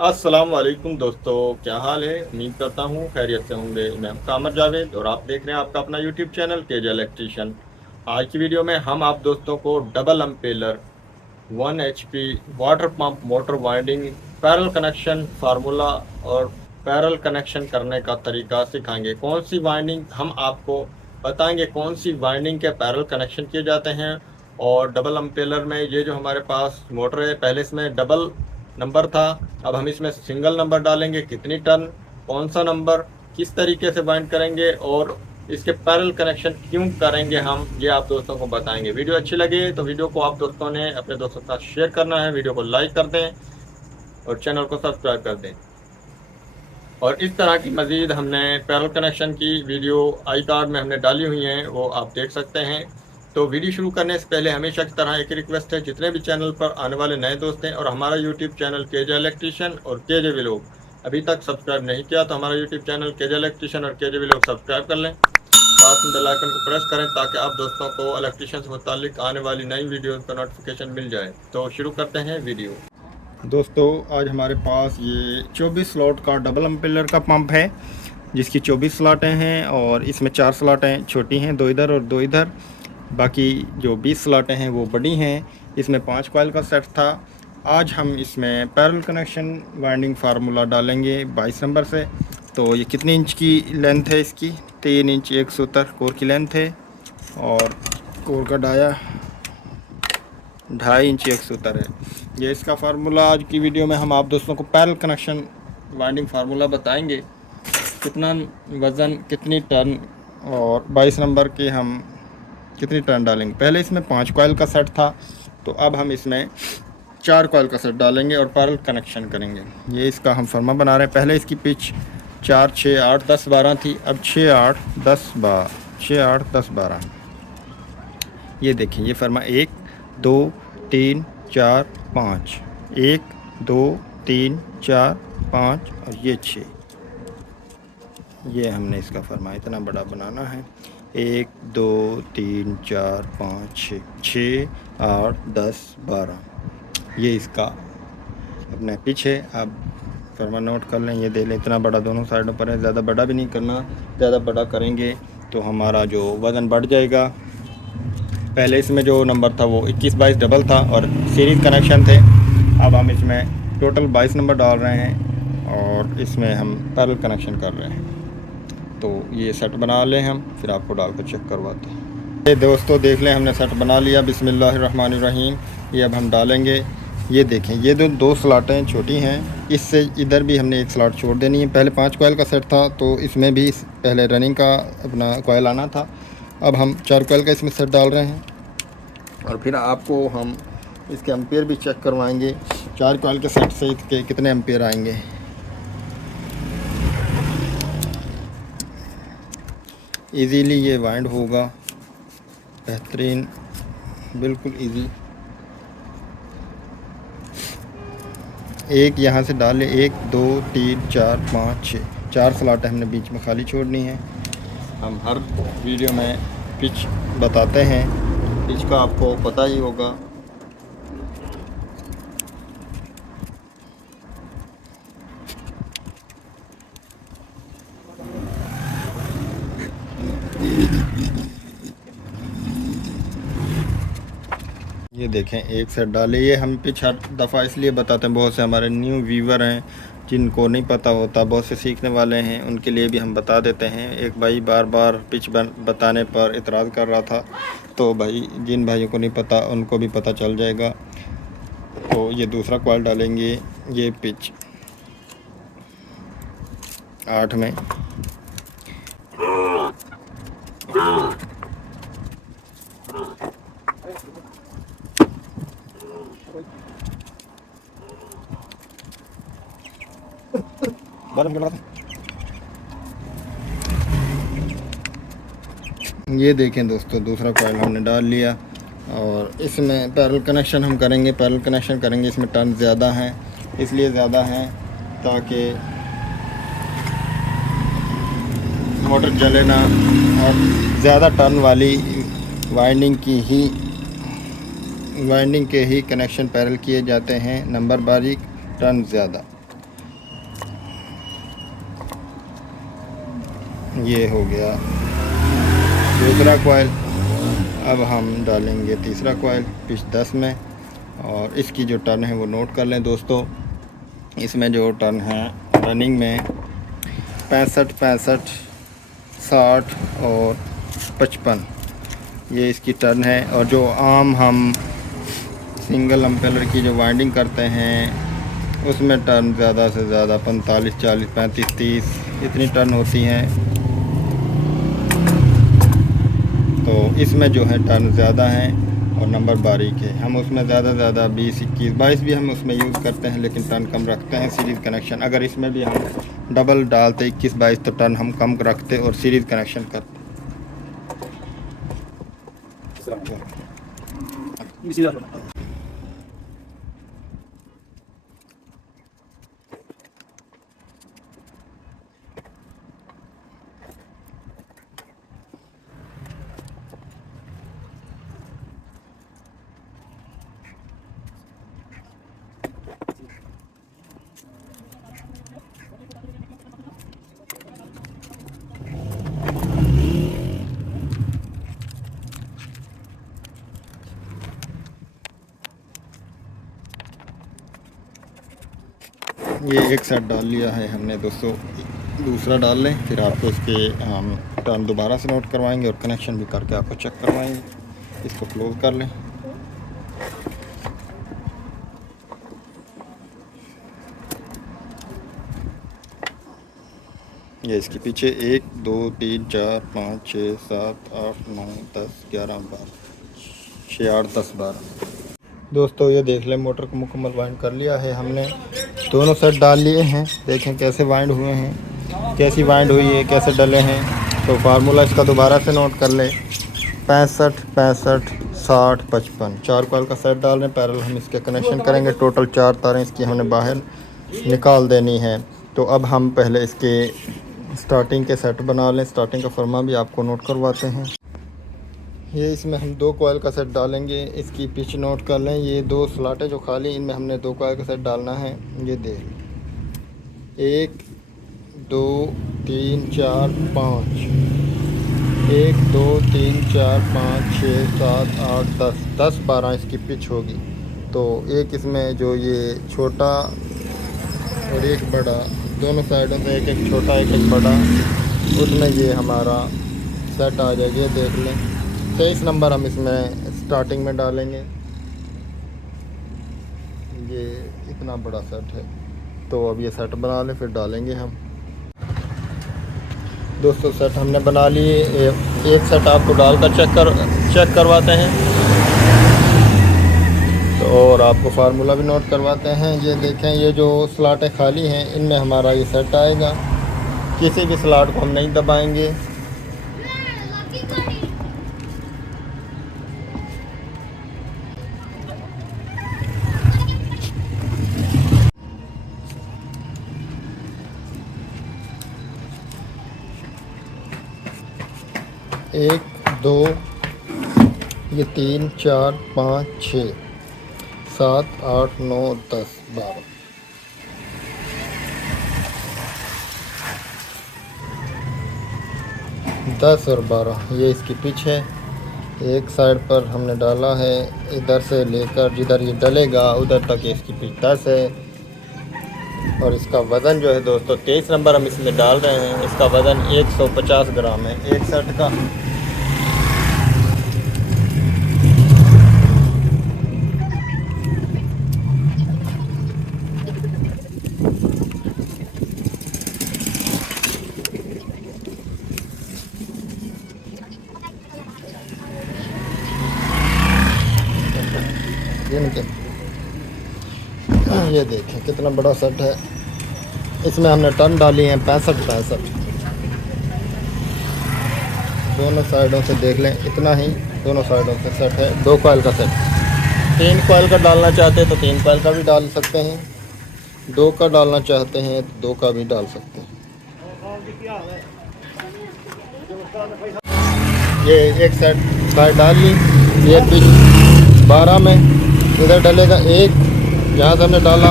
अस्सलाम वालेकुम दोस्तों, क्या हाल है। उम्मीद करता हूँ खैरियत से होंगे। मैं कामर जावेद और आप देख रहे हैं आपका अपना यूट्यूब चैनल केजे इलेक्ट्रीशियन। आज की वीडियो में हम आप दोस्तों को double impeller 1 HP water pump motor winding parallel connection formula और पैरेलल कनेक्शन करने का तरीका सिखाएंगे। कौन सी वाइंडिंग हम आपको बताएंगे, कौन सी वाइंडिंग के पैरेलल कनेक्शन किए जाते हैं। और डबल अम्पेलर में ये जो हमारे पास मोटर है, पहले इसमें डबल नंबर था, अब हम इसमें सिंगल नंबर डालेंगे। कितनी टन, कौन सा नंबर, किस तरीके से बाइंड करेंगे और इसके पैरेलल कनेक्शन क्यों करेंगे हम, ये आप दोस्तों को बताएंगे। वीडियो अच्छी लगे तो वीडियो को आप दोस्तों ने अपने दोस्तों के साथ शेयर करना है, वीडियो को लाइक कर दें और चैनल को सब्सक्राइब कर दें। और इस तरह की मज़ीद हमने पैरेलल कनेक्शन की वीडियो आई कार्ड में हमने डाली हुई हैं, वो आप देख सकते हैं। तो वीडियो शुरू करने से पहले हमेशा की तरह एक रिक्वेस्ट है, जितने भी चैनल पर आने वाले नए दोस्त हैं और हमारा यूट्यूब चैनल केजे इलेक्ट्रीशियन और केजे व्लॉग अभी तक सब्सक्राइब नहीं किया तो हमारा यूट्यूब चैनल केजे इलेक्ट्रीशियन और केजे व्लॉग सब्सक्राइब कर लें। साथ में बेल आइकन को प्रेस करें ताकि आप दोस्तों को इलेक्ट्रीशियन से मुतालिक आने वाली नई वीडियोज़ का नोटिफिकेशन मिल जाए। तो शुरू करते हैं वीडियो। दोस्तों, आज हमारे पास ये 24 स्लॉट का डबल अम्पेलर का पंप है, जिसकी 24 स्लॉटें हैं और इसमें 4 स्लॉटें छोटी हैं, 2 इधर और 2 इधर। बाकी जो 20 स्लॉटें हैं वो बड़ी हैं। इसमें 5 कॉइल का सेट था। आज हम इसमें पैरेलल कनेक्शन वाइंडिंग फार्मूला डालेंगे 22 नंबर से। तो ये कितनी इंच की लेंथ है इसकी? 3 इंच 1 सूतर कोर की लेंथ है और कोर का डाया 2.5 इंच 1 सूतर है। ये इसका फार्मूला आज की वीडियो में हम आप दोस्तों को पैरेलल कनेक्शन वाइंडिंग फार्मूला बताएंगे। कितना वज़न, कितनी टन और 22 नंबर के हम कितनी टन डालेंगे। पहले इसमें 5 कॉइल का सेट था, तो अब हम इसमें 4 कॉइल का सेट डालेंगे और पैरेलल कनेक्शन करेंगे। ये इसका हम फर्मा बना रहे हैं। पहले इसकी पिच 4, 6, 8, 10, 12 थी, अब 6, 8, 10, 12, 6, 8, 10, 12। ये देखें, ये फर्मा 1, 2, 3, 4, 5, 1, 2, 3, 4, 5 और ये 6। ये हमने इसका फर्मा इतना बड़ा बनाना है। 1, 2, 3, 4, 5, 6, 6, 8, 10, 12। ये इसका अपना पिच है। आप फर्मा नोट कर लें, ये दे लें। इतना बड़ा दोनों साइडों पर है, ज़्यादा बड़ा भी नहीं करना। ज़्यादा बड़ा करेंगे तो हमारा जो वज़न बढ़ जाएगा। पहले इसमें जो नंबर था वो 21, 22 डबल था और सीरीज़ कनेक्शन थे। अब हम इसमें टोटल 22 नंबर डाल रहे हैं और इसमें हम पैरेलल कनेक्शन कर रहे हैं। तो ये सेट बना लें हम, फिर आपको डालकर चेक करवाते हैं। ये दोस्तों देख लें, हमने सेट बना लिया। बिस्मिल्लाहिर्रहमानिर्रहीम। ये अब हम डालेंगे। ये देखें, ये जो 2 स्लॉटें छोटी हैं, इससे इधर भी हमने 1 स्लॉट छोड़ देनी है। पहले 5 कॉइल का सेट था तो इसमें भी पहले रनिंग का अपना कॉइल आना था। अब हम 4 कॉइल का इसमें सेट डाल रहे हैं और फिर आपको हम इसके एम्पेयर भी चेक करवाएंगे। 4 कॉइल के सेट से इसके कितने एम्पेयर आएंगे। इजीली ये वाइंड होगा, बेहतरीन, बिल्कुल इजी। एक यहाँ से डालें, 1, 2, 3, 4, 5, 6, 4 स्लॉट हमने बीच में खाली छोड़नी है। हम हर वीडियो में पिच बताते हैं, पिच का आपको पता ही होगा। ये देखें, एक सेट डाले। ये हम पिच हर दफ़ा इसलिए बताते हैं, बहुत से हमारे न्यू व्यूवर हैं जिनको नहीं पता होता, बहुत से सीखने वाले हैं, उनके लिए भी हम बता देते हैं। एक भाई बार बार पिच बताने पर इतराज़ कर रहा था, तो भाई जिन भाइयों को नहीं पता उनको भी पता चल जाएगा। तो ये दूसरा कॉइल डालेंगे। ये पिच 8 में ये देखें दोस्तों, दूसरा कॉइल हमने डाल लिया और इसमें पैरेलल कनेक्शन हम करेंगे। पैरेलल कनेक्शन करेंगे, इसमें टर्न ज़्यादा हैं, इसलिए ज़्यादा हैं ताकि मोटर जले ना। और ज़्यादा टर्न वाली वाइंडिंग के ही कनेक्शन पैरेलल किए जाते हैं, नंबर बारीक, टर्न ज़्यादा। ये हो गया दूसरा कॉइल। अब हम डालेंगे तीसरा कॉइल पिच 10 में, और इसकी जो टर्न है वो नोट कर लें दोस्तों। इसमें जो टर्न है रनिंग में 65, 65, 60 और 55 ये इसकी टर्न है। और जो आम हम सिंगल अम्पेलर की जो वाइंडिंग करते हैं उसमें टर्न ज़्यादा से ज़्यादा 45, 40, 35, 30 इतनी टर्न होती हैं। तो इसमें जो है टर्न ज़्यादा हैं और नंबर बारीक है। हम उसमें ज़्यादा से ज़्यादा 20, 21, 22 भी हम उसमें यूज़ करते हैं, लेकिन टर्न कम रखते हैं सीरीज़ कनेक्शन। अगर इसमें भी हम डबल डालते 21, 22 तो टर्न हम कम रखते और सीरीज़ कनेक्शन करते। ये एक सेट डाल लिया है हमने दोस्तों, दूसरा डाल लें, फिर आपको इसके हम टर्न दोबारा से नोट करवाएंगे और कनेक्शन भी करके आपको चेक करवाएंगे। इसको क्लोज कर लें। ये इसके पीछे 1, 2, 3, 4, 5, 6, 7, 8, 9, 10, 11, 12, 6, 8, 10, 12 दोस्तों ये देख लें, मोटर को मुकम्मल वाइंड कर लिया है हमने। दोनों सेट डाल लिए हैं, देखें कैसे वाइंड हुए हैं, कैसी वाइंड हुई है, कैसे डले हैं। तो फार्मूला इसका दोबारा से नोट कर लें। 65, 65, 60, 55 4 कॉइल का सेट डाल रहे हैं। पैरेलल हम इसके कनेक्शन करेंगे। टोटल 4 तारें इसकी हमने बाहर निकाल देनी है। तो अब हम पहले इसके स्टार्टिंग के सेट बना लें। स्टार्टिंग का फर्मा भी आपको नोट करवाते हैं। ये इसमें हम 2 कॉइल का सेट डालेंगे। इसकी पिच नोट कर लें। ये 2 स्लॉटें जो खाली, इनमें हमने 2 कॉइल का सेट डालना है। ये देख 1, 2, 3, 4, 5 1, 2, 3, 4, 5, 6, 7, 8, 10 10, 12 इसकी पिच होगी। तो एक इसमें जो ये छोटा और एक बड़ा, दोनों साइडों से एक एक छोटा एक एक बड़ा, उसमें ये हमारा सेट आ जाएगा। ये देख लें 23 नंबर हम इसमें स्टार्टिंग में डालेंगे। ये इतना बड़ा सेट है। तो अब ये सेट बना लें, फिर डालेंगे हम। दोस्तों सेट हमने बना लिए। एक सेट आपको डालकर चेक करवाते हैं, तो और आपको फार्मूला भी नोट करवाते हैं। ये देखें, ये जो स्लॉटें खाली हैं इनमें हमारा ये सेट आएगा। किसी भी स्लॉट को हम नहीं दबाएंगे। एक, 2, ये 3, 4, 5, 6, 7, 8, 9, 10, 12 10 और 12 ये इसकी पिच है। एक साइड पर हमने डाला है, इधर से लेकर जिधर ये डलेगा उधर तक इसकी पिच 10 है। और इसका वज़न जो है दोस्तों 23 नंबर हम इसमें डाल रहे हैं। इसका वज़न 150 ग्राम है एक सेट का। ये देखें कितना बड़ा सेट है। इसमें हमने टर्न डाली हैं 65, 65 दोनों साइडों से देख लें, इतना ही दोनों साइडों से सेट है। 2 कॉइल का सेट। 3 कॉइल का डालना चाहते हैं तो 3 कॉइल का भी डाल सकते हैं। 2 का डालना चाहते हैं तो 2 का भी डाल सकते हैं। ये एक साइड डाल ली। ये पिच 12 में इधर डलेगा। एक यहाँ से हमने डाला,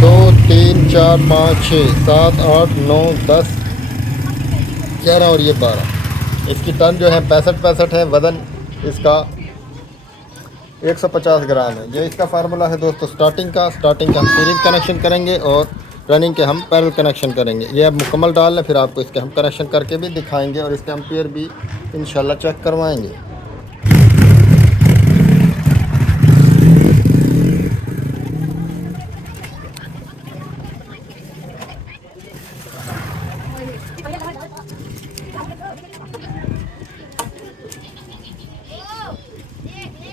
2, 3, 4, 5, 6, 7, 8, 9, 10 11 और ये 12। इसकी टन जो है 65 है। वज़न इसका 150 ग्राम है। ये इसका फार्मूला है दोस्तों स्टार्टिंग का हम सीरीज कनेक्शन करेंगे और रनिंग के हम पैरेलल कनेक्शन करेंगे। ये अब मुकम्मल डाल लें, फिर आपको इसके हम कनेक्शन करके भी दिखाएंगे और इसके एम्पियर भी इंशाल्लाह चेक करवाएंगे।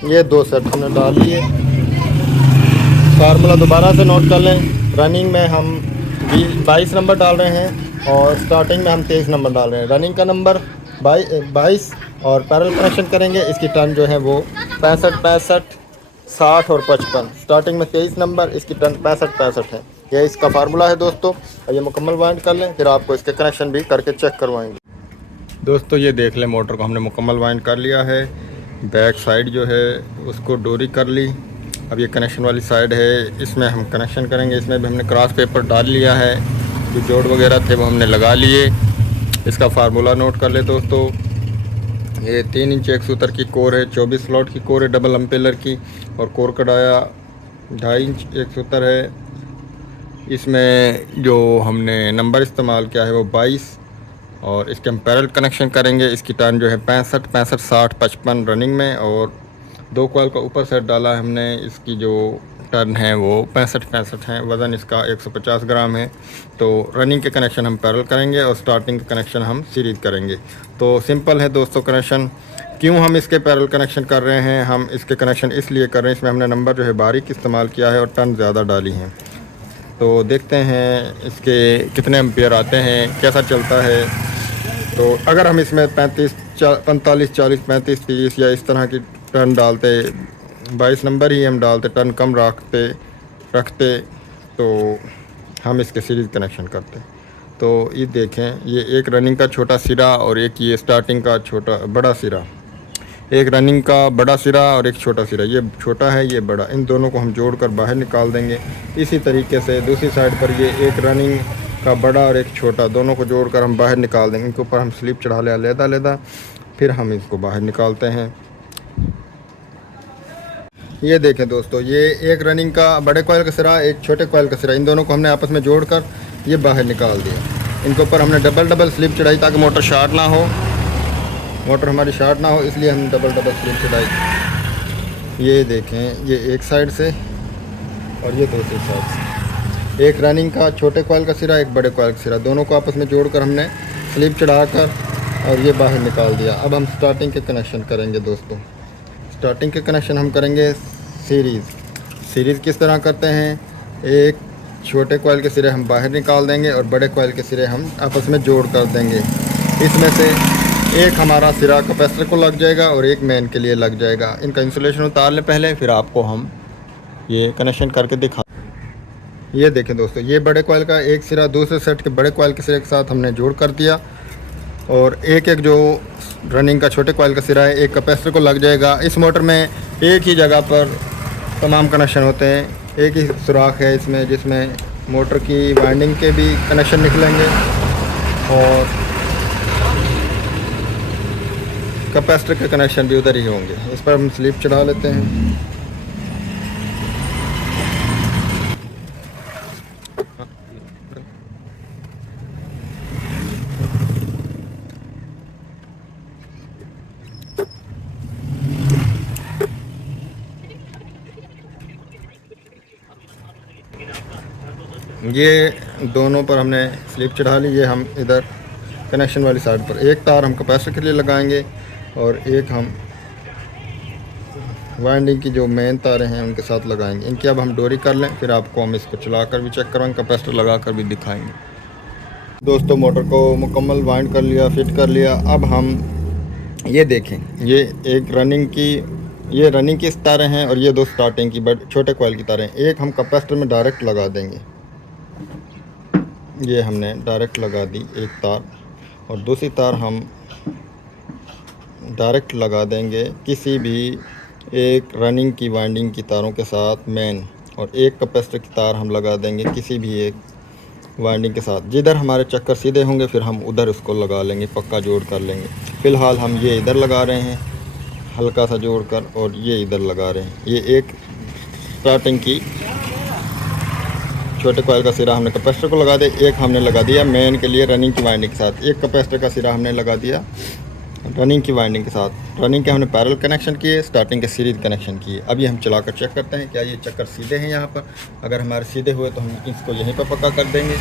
ये 2 सेट हमने डाल लिए। फार्मूला दोबारा से नोट कर लें। रनिंग में हम 22 नंबर डाल रहे हैं और स्टार्टिंग में हम 23 नंबर डाल रहे हैं। रनिंग का नंबर 22 और पैरेलल कनेक्शन करेंगे। इसकी टन जो है वो 65, 60 और 55। स्टार्टिंग में 23 नंबर, इसकी टन 65 है। ये इसका फार्मूला है दोस्तों। और ये मुकम्मल वाइंड कर लें, फिर आपको इसके कनेक्शन भी करके चेक करवाएंगे। दोस्तों ये देख लें, मोटर को हमने मुकम्मल वाइंड कर लिया है। बैक साइड जो है उसको डोरी कर ली। अब ये कनेक्शन वाली साइड है, इसमें हम कनेक्शन करेंगे। इसमें भी हमने क्रॉस पेपर डाल लिया है। जो जोड़ वगैरह थे वो हमने लगा लिए। इसका फार्मूला नोट कर ले दोस्तों। ये 3 इंच 1 सूतर की कोर है, 24 स्लॉट की कोर है डबल अम्पेलर की, और कोर कढ़ाया 2.5 इंच 1 सूतर है। इसमें जो हमने नंबर इस्तेमाल किया है वो 22 और इसके हम पैरेलल कनेक्शन करेंगे। इसकी टर्न जो है 65, 60, 55 रनिंग में, और 2 कॉइल का ऊपर सेट डाला है हमने। इसकी जो टर्न है वो 65 है। वज़न इसका 150 ग्राम है। तो रनिंग के कनेक्शन हम पैरेलल करेंगे और स्टार्टिंग के कनेक्शन हम सीरीज करेंगे। तो सिंपल है दोस्तों कनेक्शन। क्यों हम इसके पैरेलल कनेक्शन कर रहे हैं? हम इसके कनेक्शन इसलिए कर रहे हैं, इसमें हमने नंबर जो है बारीक इस्तेमाल किया है और टर्न ज़्यादा डाली हैं। तो देखते हैं इसके कितने एम्पियर आते हैं, कैसा चलता है। तो अगर हम इसमें 45, 45, 40, 35, 30 या इस तरह की टर्न डालते, 22 नंबर ही हम डालते, टर्न कम रखते तो हम इसके सीरीज़ कनेक्शन करते। तो ये देखें, ये एक रनिंग का छोटा सिरा और एक ये स्टार्टिंग का बड़ा सिरा। एक रनिंग का बड़ा सिरा और एक छोटा सिरा। ये छोटा है, ये बड़ा। इन दोनों को हम जोड़कर बाहर निकाल देंगे। इसी तरीके से दूसरी साइड पर ये एक रनिंग का बड़ा और एक छोटा, दोनों को जोड़कर हम बाहर निकाल देंगे। इनके ऊपर हम स्लिप चढ़ा ले अलग-अलग, फिर हम इसको बाहर निकालते हैं। ये देखें दोस्तों, ये एक रनिंग का बड़े कॉइल का सिरा, एक छोटे कॉइल का सिरा, इन दोनों को हमने आपस में जोड़कर ये बाहर निकाल दिया। इनके ऊपर हमने डबल स्लिप चढ़ाई ताकि मोटर शॉर्ट ना हो, मोटर हमारी शॉर्ट ना हो, इसलिए हम डबल स्लिप चढ़ाई। ये देखें, ये एक साइड से और ये दूसरी साइड से। एक रनिंग का छोटे कॉइल का सिरा, एक बड़े कॉइल का सिरा, दोनों को आपस में जोड़कर हमने स्लिप चढ़ाकर और ये बाहर निकाल दिया। अब हम स्टार्टिंग के कनेक्शन करेंगे दोस्तों। स्टार्टिंग के कनेक्शन हम करेंगे सीरीज़ किस तरह करते हैं? एक छोटे कॉइल के सिरे हम बाहर निकाल देंगे और बड़े कॉइल के सिरे हम आपस में जोड़ कर देंगे। इसमें से एक हमारा सिरा कैपेसिटर को लग जाएगा और एक मेन के लिए लग जाएगा। इनका इंसुलेशन उतार लें पहले, फिर आपको हम ये कनेक्शन करके दिखा। ये देखें दोस्तों, ये बड़े कॉइल का एक सिरा दूसरे सेट के बड़े कॉइल के सिरे के साथ हमने जोड़ कर दिया, और एक जो रनिंग का छोटे कॉइल का सिरा है एक कैपेसिटर को लग जाएगा। इस मोटर में एक ही जगह पर तमाम कनेक्शन होते हैं, एक ही सुराख है इसमें, जिसमें मोटर की वाइंडिंग के भी कनेक्शन निकलेंगे और कैपेसिटर के कनेक्शन भी उधर ही होंगे। इस पर हम स्लिप चढ़ा लेते हैं। ये दोनों पर हमने स्लिप चढ़ा ली। ये हम इधर कनेक्शन वाली साइड पर एक तार हम कैपेसिटर के लिए लगाएंगे और एक हम वाइंडिंग की जो मेन तारें हैं उनके साथ लगाएंगे। इनकी अब हम डोरी कर लें, फिर आपको हम इसको चलाकर भी चेक करवाएंगे, कैपेसिटर लगाकर भी दिखाएंगे। दोस्तों मोटर को मुकम्मल वाइंड कर लिया, फिट कर लिया। अब हम ये देखें, ये एक रनिंग की तारें हैं और ये 2 स्टार्टिंग की छोटे कॉइल की तारें। एक हम कैपेसिटर में डायरेक्ट लगा देंगे, ये हमने डायरेक्ट लगा दी एक तार, और दूसरी तार हम डायरेक्ट लगा देंगे किसी भी एक रनिंग की वाइंडिंग की तारों के साथ मेन, और एक कैपेसिटर की तार हम लगा देंगे किसी भी एक वाइंडिंग के साथ। जिधर हमारे चक्कर सीधे होंगे फिर हम उधर उसको लगा लेंगे, पक्का जोड़ कर लेंगे। फ़िलहाल हम ये इधर लगा रहे हैं हल्का सा जोड़ कर, और ये इधर लगा रहे हैं। ये एक स्टार्टिंग की छोटे कॉइल का सिरा हमने कैपेसिटर को लगा दिया, एक हमने लगा दिया मेन के लिए रनिंग की वाइंडिंग के साथ। एक कैपेसिटर का सिरा हमने लगा दिया रनिंग की वाइंडिंग के साथ। रनिंग के हमने पैरेलल कनेक्शन किए, स्टार्टिंग के सीरीज कनेक्शन किए। अभी हम चलाकर चेक करते हैं क्या ये चक्कर सीधे हैं यहाँ पर। अगर हमारे सीधे हुए तो हम इसको यहीं पर पक्का कर देंगे।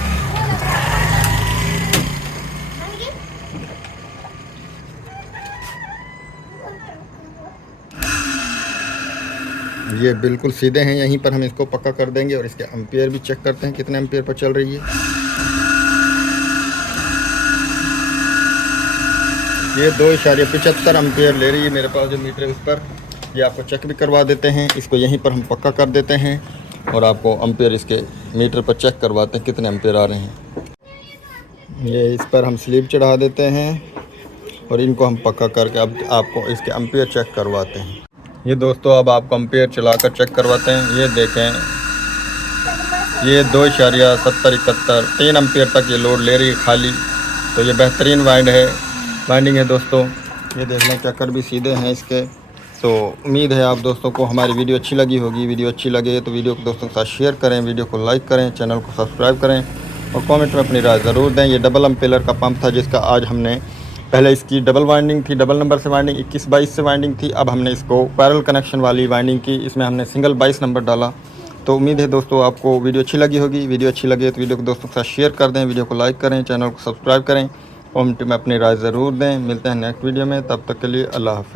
ये बिल्कुल सीधे हैं, यहीं पर हम इसको पक्का कर देंगे। और इसके एम्पियर भी चेक करते हैं कितने एम्पियर पर चल रही है। ये 2.75 एम्पियर ले रही है मेरे पास जो मीटर है उस पर। ये आपको चेक भी करवा देते हैं, इसको यहीं पर हम पक्का कर देते हैं और आपको एम्पियर इसके मीटर पर चेक करवाते हैं कितने एम्पियर आ रहे हैं। ये इस पर हम स्लीव चढ़ा देते हैं और इनको हम पक्का करके अब आपको इसके एम्पियर चेक करवाते हैं। ये दोस्तों अब आपको एम्पियर चलाकर चेक करवाते हैं। ये देखें, ये 2.7071 3 एम्पियर तक ये लोड ले रही है खाली। तो ये बेहतरीन वाइंडिंग है दोस्तों। ये देख लें चक्कर भी सीधे हैं इसके। तो उम्मीद है आप दोस्तों को हमारी वीडियो अच्छी लगी होगी। वीडियो अच्छी लगे तो वीडियो को दोस्तों के साथ शेयर करें, वीडियो को लाइक करें, चैनल को सब्सक्राइब करें और कमेंट में अपनी राय ज़रूर दें। ये डबल एम्पेयर का पंप था जिसका आज हमने, पहले इसकी डबल वाइंडिंग थी, डबल नंबर से वाइंडिंग 21-22 से वाइंडिंग थी। अब हमने इसको पैरेलल कनेक्शन वाली वाइंडिंग की, इसमें हमने सिंगल 22 नंबर डाला। तो उम्मीद है दोस्तों आपको वीडियो अच्छी लगी होगी। वीडियो अच्छी लगे तो वीडियो को दोस्तों के साथ शेयर कर दें, वीडियो को लाइक करें, चैनल को सब्सक्राइब करें, कमेंट में अपनी राय ज़रूर दें। मिलते हैं नेक्स्ट वीडियो में, तब तक के लिए अल्लाह हाफ़िज़।